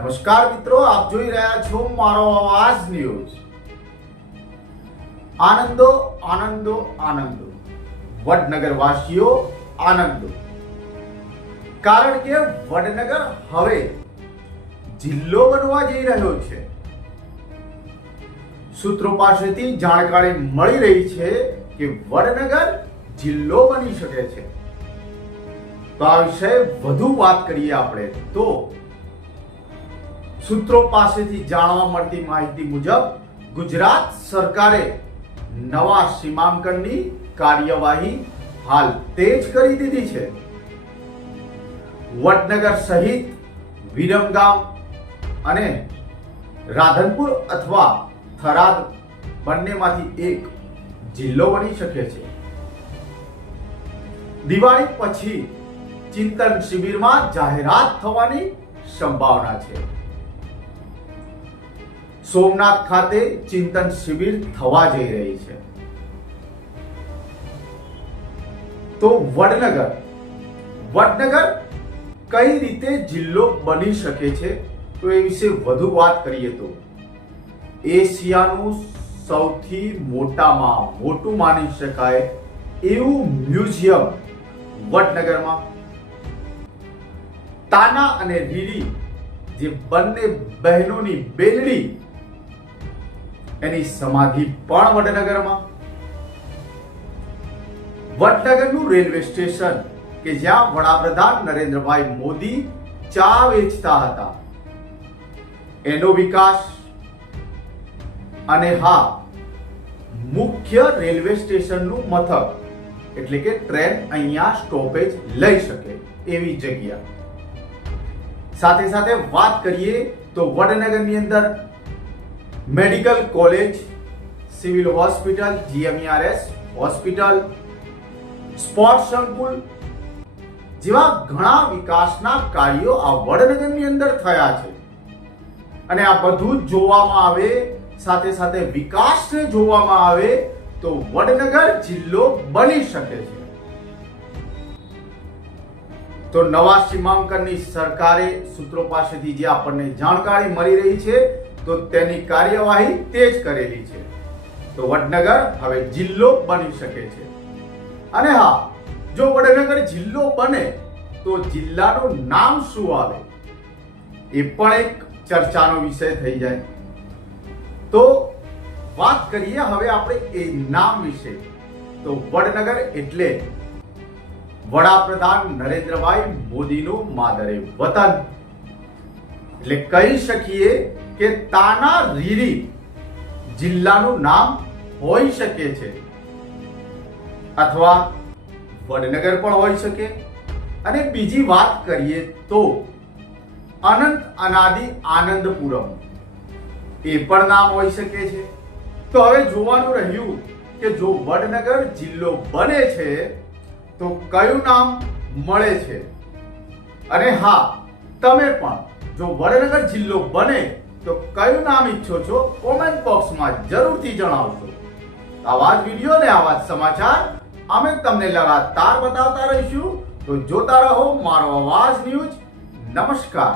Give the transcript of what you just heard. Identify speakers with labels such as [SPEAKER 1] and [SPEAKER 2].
[SPEAKER 1] નમસ્કાર મિત્રો, આપ જોઈ રહ્યા છો મારો અવાજ ન્યૂઝ. આનંદો આનંદો આનંદો. વડનગર વાસીઓ આનંદો. કારણ કે વડનગર હવે જિલ્લો બનવા જઈ રહ્યો છે. સૂત્રો પાસેથી જાણકારી મળી રહી છે કે વડનગર જિલ્લો બની શકે છે. તો આ વિશે વધુ વાત કરીએ આપણે. તો સૂત્રો પાસેથી જાણવા મળતી માહિતી મુજબ, ગુજરાત સરકારે નવા સીમાંકનની કાર્યવાહી હાલ તેજ કરી દીધી છે. વડનગર સહિત વિરમગામ અને રાધનપુર અથવા થરાદ બંનેમાંથી એક જિલ્લો બની શકે છે. દિવાળી પછી ચિંતન શિબિરમાં જાહેરાત થવાની સંભાવના છે. સોમનાથ ખાતે ચિંતન શિબિર થવા જઈ રહી છે. તો વડનગર. વડનગર કઈ રીતે જિલ્લો બની શકે છે? તો એ વિશે વધુ વાત કરીએ તો. એશિયાનું સૌથી મોટામાં મોટું માની શકાય એવું મ્યુઝિયમ વડનગરમાં. તાના અને રીરી જે બંને બહેનોની બેલડી એની સમાધિ પણ વડનગરમાં. વડનગરનું રેલવે સ્ટેશન કે જ્યાં વડાપ્રધાન નરેન્દ્રભાઈ મોદી ચા વેચતા હતા. એનો વિકાસ અને હા, મુખ્ય રેલવે સ્ટેશનનું મથક એટલે કે ટ્રેન અહીંયા સ્ટોપેજ લઈ શકે એવી જગ્યા. સાથે સાથે વાત કરીએ તો વડનગરની અંદર medical college, civil hospital, GMERS hospital sport સંકુલ જેવા ઘણા વિકાસના કાર્યો આ વડનગરની અંદર થયા છે. અને આ બધું જ જોવામાં આવે, સાથે સાથે વિકાસને જોવામાં આવે, તો વડનગર જિલ્લો બની શકે છે. તો નવા સીમાંકનની સરકારે સૂત્રો પાસેથી જે આપણને જાણકારી મળી રહી છે તો તેની કાર્યવાહી તેજ કરેલી છે. તો વડનગર હવે જિલ્લો બની શકે છે. અને હા, જો વડનગર જિલ્લો બને, તો જિલ્લાનું નામ શું આવે? એ પણ એક ચર્ચાનો વિષય થઈ જાય. તો વાત કરીએ હવે આપણે એ નામ વિશે. તો વડનગર એટલે વડાપ્રધાન નરેન્દ્રભાઈ મોદીનું માદરે વતન. એટલે કહી શકીએ કે તાના રીરી જિલ્લાનું નામ હોઈ શકે છે. અથવા વડનગર પણ હોઈ શકે. અને બીજી વાત કરીએ તો અનંત અનાદિ આનંદપુરમ એ પણ નામ હોઈ શકે છે. તો હવે જોવાનું રહ્યું કે જો વડનગર જિલ્લો બને છે, તો કયું નામ મળે છે? અને હા, તમે પણ જો વડનગર જિલ્લો બને, તો કયું નામ ઈચ્છો છો? કોમેન્ટ બોક્સમાં જરૂરથી જણાવશો આવા જ વીડિયો ને આવા જ સમાચાર, અમે તમને લગાતાર બતાવતા રહીશું. તો જોતા રહો મારો અવાજ ન્યૂઝ. નમસ્કાર.